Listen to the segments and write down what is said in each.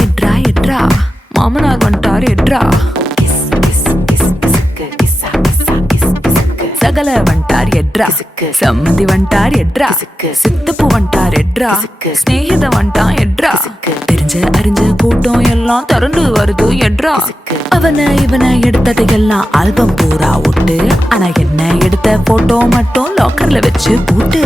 எட்ரா எட்ரா மாமனார் வந்துட்டாரு எட்ரா சகல வந்துட்டார் எட்ரா சம்மந்தி வந்துட்டார் எட்ரா சித்தப்பு வந்துட்டார் எட்ரா ஸ்நேகித வந்துட்டான் எட்ரா தெரிஞ்ச அறிஞ்ச கூட்டம் எல்லாம் திரண்டு வருது எட்ரா அவனை இவனை எடுத்ததையெல்லாம் ஆல்பம் பூரா விட்டு ஆனா என்ன எடுத்த போட்டோ மட்டும் லாக்கர்ல வச்சு பூட்டு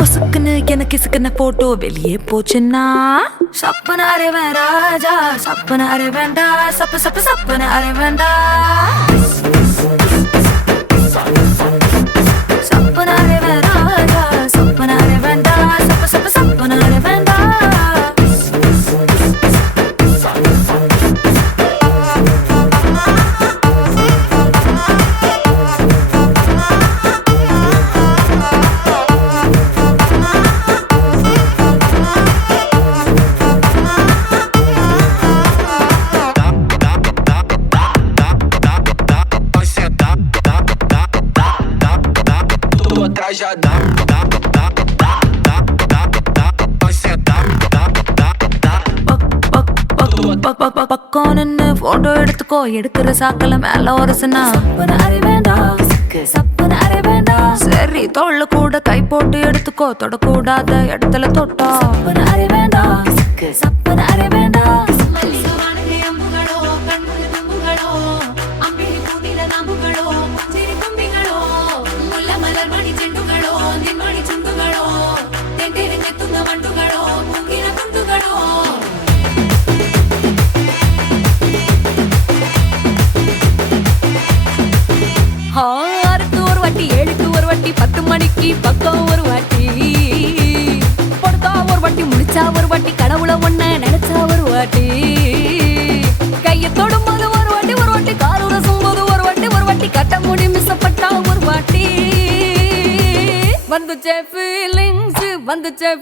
பொசுக்குன்னு எனக்கு இசுக்குன போட்டோ வெளியே போச்சுன்னா சப்பன அரைவன் ராஜா சப்பன அரைவேண்டா சப்பு சப்பு சப்பன அரைவேண்டா சப்பனாரே வேண்டா சப்பனாரே வேண்டா சப்ப சப்ப சப்பனாரே வேண்டா Já dá, dá, dá, dá, dá, dá, dá, vai sentar, dá, dá, dá. பக்கம் நின்னு போட்டோ எடுத்துக்கோ எடுக்கிற சாக்கல மேல ஒரசனா சப்பன அரை வேண்டா சப்பன அரை வேண்டா சரி தோல்ல கூட கை போட்டு எடுத்துக்கோ தொடக்கூடாத இடத்துல தொட்டா சப்பன அரை வேண்டா சப்பன அரை வேண்டா ஆறுக்கு ஒரு வாட்டி 7க்கு ஒரு வாட்டி 10 மணிக்கு பக்கம் ஒரு வாட்டி பொடுத்தா ஒரு வாட்டி முடிச்சா ஒரு வாட்டி கடவுளை ஒண்ண நினைச்சா ஒரு வாட்டி கையை தொடும்போது ஒரு வாட்டி காலூர சும்போது ஒரு வாட்டி கட்ட முடி மிஸ்ஸப்பட்டா ஒரு வாட்டி வந்துச்சே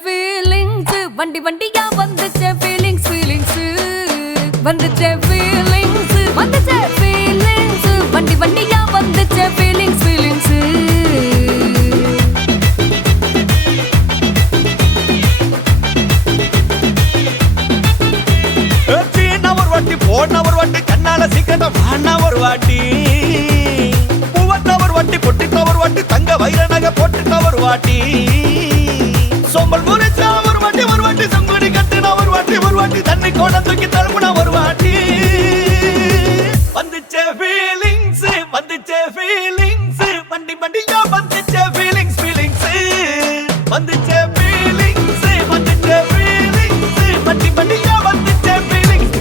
ஃபீலிங்ஸ் வண்டி வண்டியா வந்துச்சே ஃபீலிங்ஸ் வந்துச்சே ஃபீலிங்ஸ் வண்டி வண்டியா வந்துச்சே ஃபீலிங்ஸ் ஒரு வாட்டி போன ஒரு வாட்டி கண்ணால சிக்கன வாண்ணா ஒரு வாட்டி பூவத்த ஒரு வாட்டி பொட்டித்த ஒரு வாட்டி தங்க வைர நகை போட்டுட்ட ஒரு வாட்டி சோம்பல் முறைச்சா ஒரு வாட்டி சங்குடி கட்டுன ஒரு வாட்டி தண்ணி கோட தூக்கி தழுப்புன ஒரு வாட்டி வந்துச்சே ஃபீலிங்ஸ் வண்டி வண்டியா வந்துச்சே ஃபீலிங்ஸ் வந்துச்சே ஃபீலிங்ஸ் வண்டி வண்டியா வந்துச்சே feelings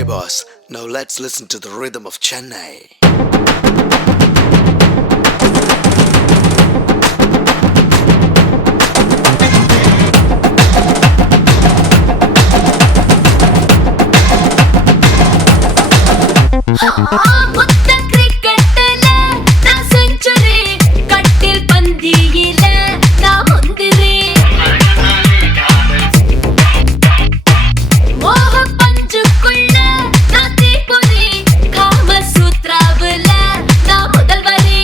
Okay, boss. Now let's listen to the rhythm of Chennai. முத்த கிரிக்கெட்டுல நான் செஞ்சுரி, கட்டில் பந்தியில நான் முந்திரி, மோக பஞ்சுக்குள்ள நான் தீப்பொறி, காம சூத்ராவுல நான் முதல்வரி,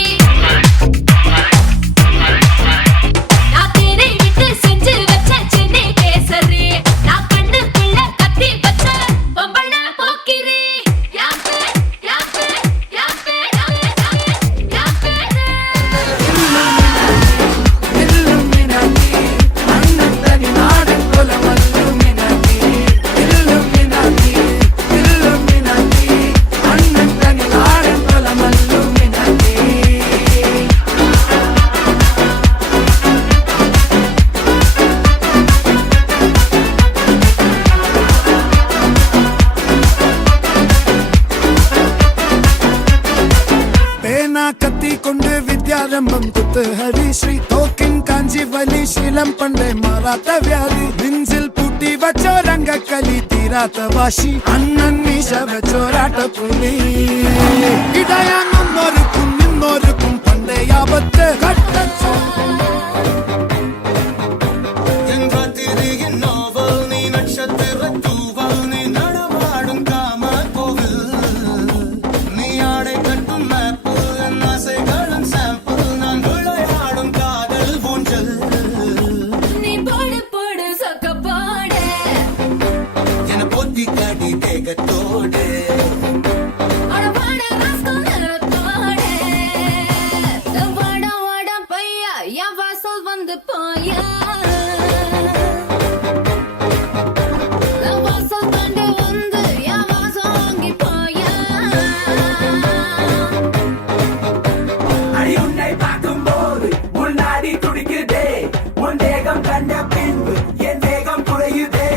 நான் தேரை விட்டு செஞ்சு வச்ச சென்னை கேசரி, நான் கண்ணுக்குள்ள கத்தி வச்ச பொம்பள போக்கிரி. கத்தி கொண்டு வித்யாரம்பம் குத்து ஹரிஸ்ரீ தோக்கின் காஞ்சி வலி சீலம் பண்டை மாறாத்த வியாதி நெஞ்சில் பூட்டி வச்சோ ரங்க கலி தீராத்த வாசி அண்ணன் மீச வச்சோராட்ட புலி இடையான் முன்னோருக்கும் இன்னொருக்கும் பண்டை ஆபத்து கட்ட வந்து போயா வாசல் தாண்டி வந்து என் வாசம் வாங்கி போயா உன்னை பார்க்கும் போது உள்நாடி துடிக்குதே உன் தேகம் கண்ட பின்பு என் தேகம் குறையுதே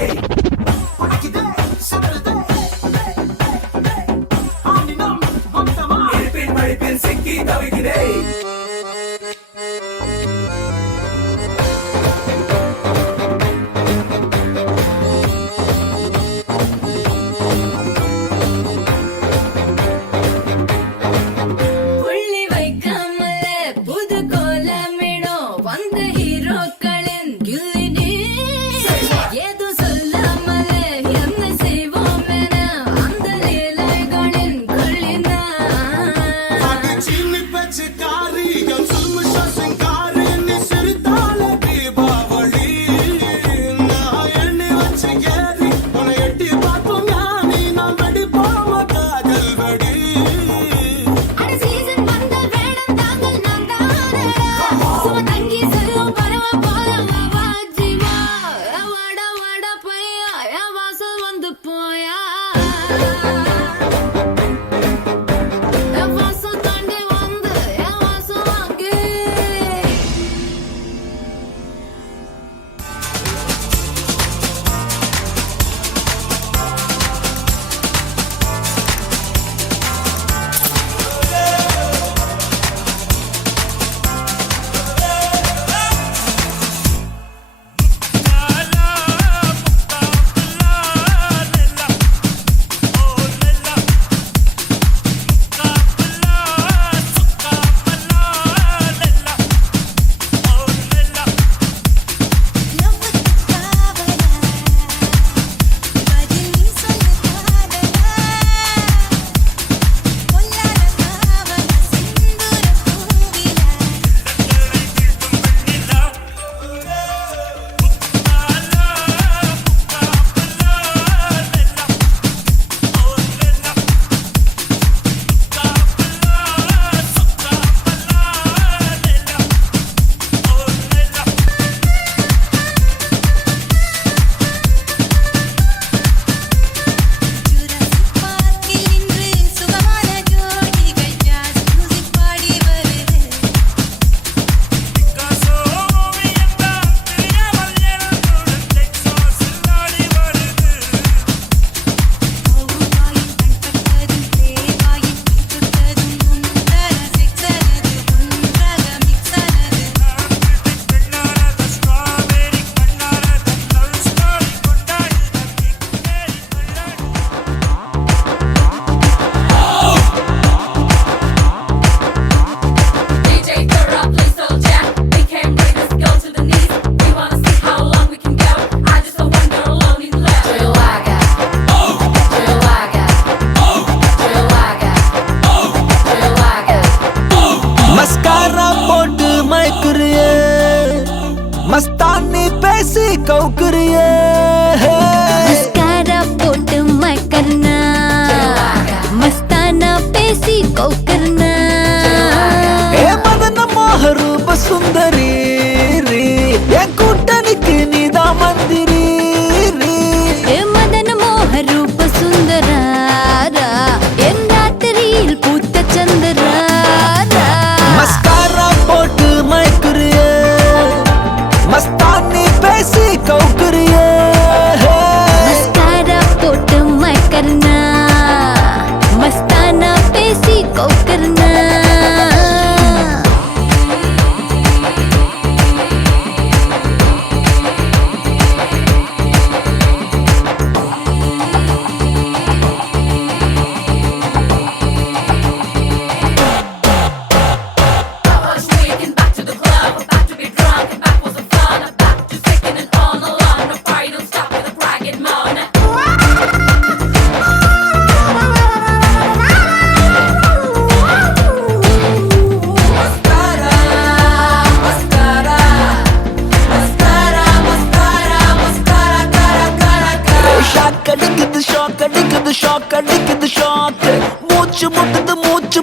ஷாக் அடிக்குது ஷாக் அடிக்குது ஷாக் மூச்சு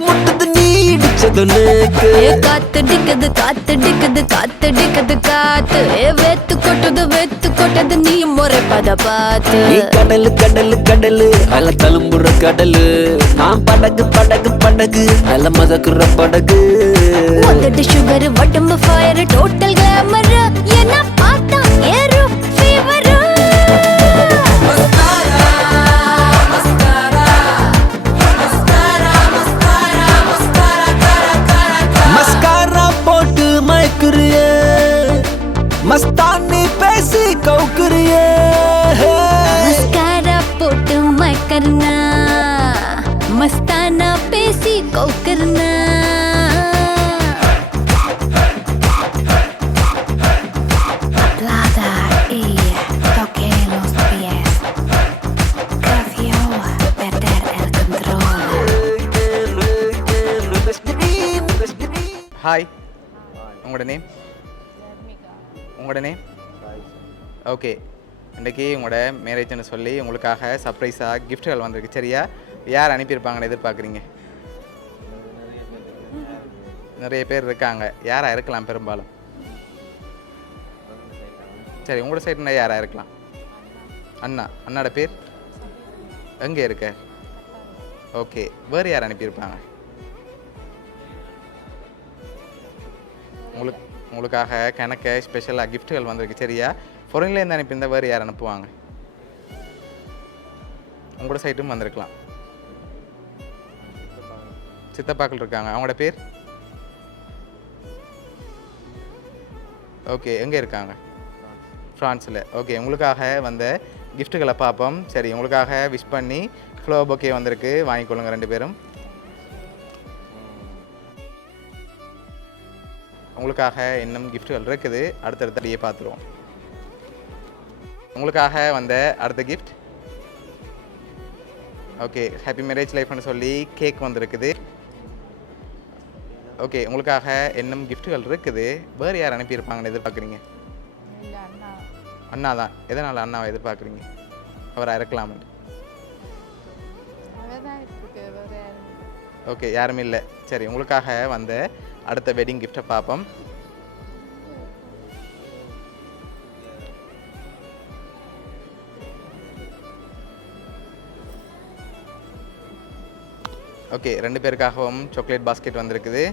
முட்டுது நீ இடிச்சது நேக்கு காத்தடிக்குது காத்தடிக்குது காத்தடிக்குது காத்து வெத்து கொட்டது நீ முறைப்பத பார்த்து நீ கடலு கடலு கடலு அல தழும்புற கடலு நான் படகு படகு படகு அல மதக்குற படகு உதடு சுகர் உடம்பு ஃபயர் டோட்டல் கிளாமர் என்ன பார்த்தா ஏறும் ஃபீவர் மஸ்காரா போட்டு மயக்குறியே மஸ்தானி பேசி கவுக்குறியே மஸ்காரா போட்டு மயக்கர்னா மஸ்தானா பேசி கவுக்கர்னா toque los pies. Cafio, perder el control. Hi, உங்களோட நேம்? உங்களோட நேம்? ஓகே, இன்றைக்கி உங்களோட மேரேஜ்னு சொல்லி உங்களுக்காக சர்ப்ரைஸாக கிஃப்ட்கள் வந்திருக்கு. சரியா? யார் அனுப்பியிருப்பாங்கன்னு எதிர்பார்க்குறீங்க? நிறைய பேர் இருக்காங்க. யாராக இருக்கலாம் பெரும்பாலும்? சரி, உங்களோட சைடுனா யாராக இருக்கலாம்? அண்ணாட பேர் எங்கே இருக்க? ஓகே, வேறு யார் அனுப்பியிருப்பாங்க? உங்களுக்காக கணக்க ஸ்பெஷலாக கிஃப்ட்டுகள் வந்திருக்கு. சரியா? ஃபாரின்லேருந்து அனுப்பியிருந்தால் வேறு யார் அனுப்புவாங்க? உங்களோட சைட்டும் வந்திருக்கலாம். சித்தப்பாக்கள் இருக்காங்க. அவங்களோட பேர்? ஓகே, எங்கே இருக்காங்க? ஃப்ரான்ஸில். ஓகே, உங்களுக்காக வந்த கிஃப்ட்டுகளை பார்ப்போம். சரி, உங்களுக்காக விஷ் பண்ணி ஃப்ளோ பொக்கே வந்திருக்கு, வாங்கிக்கொள்ளுங்க ரெண்டு பேரும். உங்களுக்காக இன்னும் கிஃப்ட்டுகள் இருக்குது, அடுத்தடுத்தடியே பார்த்துருவோம். உங்களுக்காக வந்த அடுத்த கிஃப்ட். ஓகே, ஹாப்பி மேரேஜ் லைஃப்னு சொல்லி கேக் வந்திருக்குது. ஓகே, உங்களுக்காக இன்னும் கிஃப்ட்டுகள் இருக்குது. வேறு யார் அனுப்பியிருப்பாங்கன்னு எதிர்பார்க்குறீங்க? அண்ணா தான். எதனால் அண்ணாவை எதிர்பார்க்குறீங்க? அவராக இருக்கலாம்னு. ஓகே, யாருமே இல்லை. சரி, உங்களுக்காக வந்த அடுத்த வெட்டிங் கிஃப்டை பார்ப்போம். ஓகே, ரெண்டு பேருக்காகவும் சாக்லேட் பாஸ்கெட் வந்திருக்குது.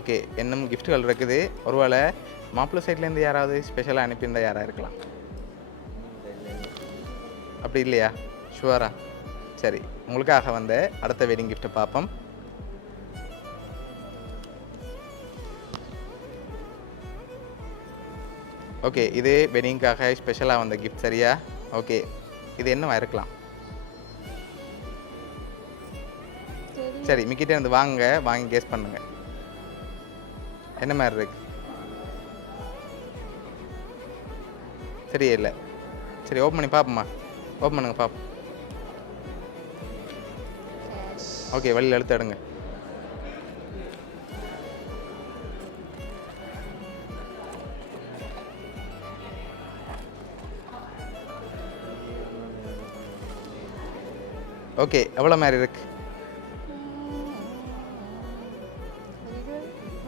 ஓகே, இன்னும் கிஃப்ட்டுகள் இருக்குது. ஒருவேளை மாப்பிள்ளை சைட்லேருந்து யாராவது ஸ்பெஷலாக அனுப்பியிருந்தால் யாராக இருக்கலாம்? அப்படி இல்லையா? ஷுவரா? சரி, உங்களுக்காக வந்த அடுத்த வெட்டிங் கிஃப்ட்டை பார்ப்போம். ஓகே, இது வெட்டிங்காக ஸ்பெஷலாக வந்த கிஃப்ட். சரியா? ஓகே, இது என்னவா இருக்கலாம்? சரி, மிக்கிட்டே இருந்து வாங்கி கெஸ் பண்ணுங்க. என்ன மாதிரி இருக்கு? சரியே இல்லை. சரி, ஓப்பன் பண்ணி பார்ப்போம்மா. ஓப்பன் பண்ணுங்க பார்ப்போம். ஓகே, வெளியில் எடுத்து எடுங்க. ஓகே, எவ்வளோ மாதிரி இருக்கு?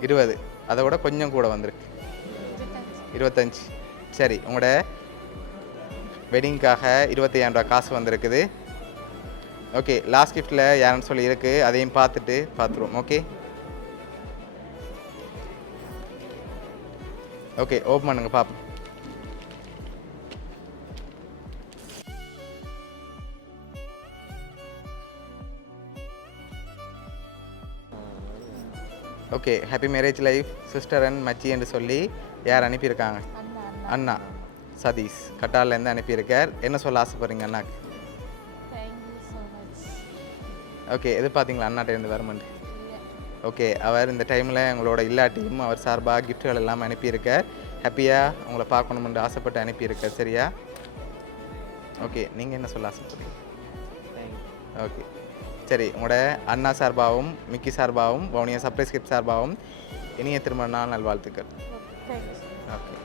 20. அதை விட கொஞ்சம் கூட வந்திருக்கு. 25. சரி, உங்களோட வெட்டிங்காக 25,000 ரூபா காசு வந்திருக்குது. ஓகே, லாஸ்ட் கிஃப்ட்டில் யாருன்னு சொல்லி இருக்குது, அதையும் பார்த்துருவோம். ஓகே ஓகே, ஓப்பன் பண்ணுங்க பார்ப்போம். Okay, happy marriage life sister and மச்சி என்று சொல்லி யார் அனுப்பியிருக்காங்க? அண்ணா சதீஷ் கட்டாலேருந்து அனுப்பியிருக்கார். என்ன சொல்ல ஆசைப்படுறீங்க அண்ணாக்கு? ஓகே, எதிர்பார்த்தீங்களா அண்ணாட்டேருந்து வருமெண்டு? ஓகே, அவர் இந்த டைமில் உங்களோட இல்லாட்டியும் அவர் சார்பாக கிஃப்ட்டுகள் எல்லாம் அனுப்பியிருக்கார். ஹாப்பியாக உங்களை பார்க்கணுமென்று ஆசைப்பட்டு அனுப்பியிருக்கார். சரியா? ஓகே, நீங்கள் என்ன சொல்ல ஆசைப்படுறீங்க? ஓகே, சரி, உங்களோட அண்ணா சார்பாகவும் மிக்கி சார்பாகவும் வவுனியா சர்ப்ரைஸ் கிஃப்ட் சார்பாகவும் இனிய திருமண நாள் நல்வாழ்த்துக்கள். ஓகே.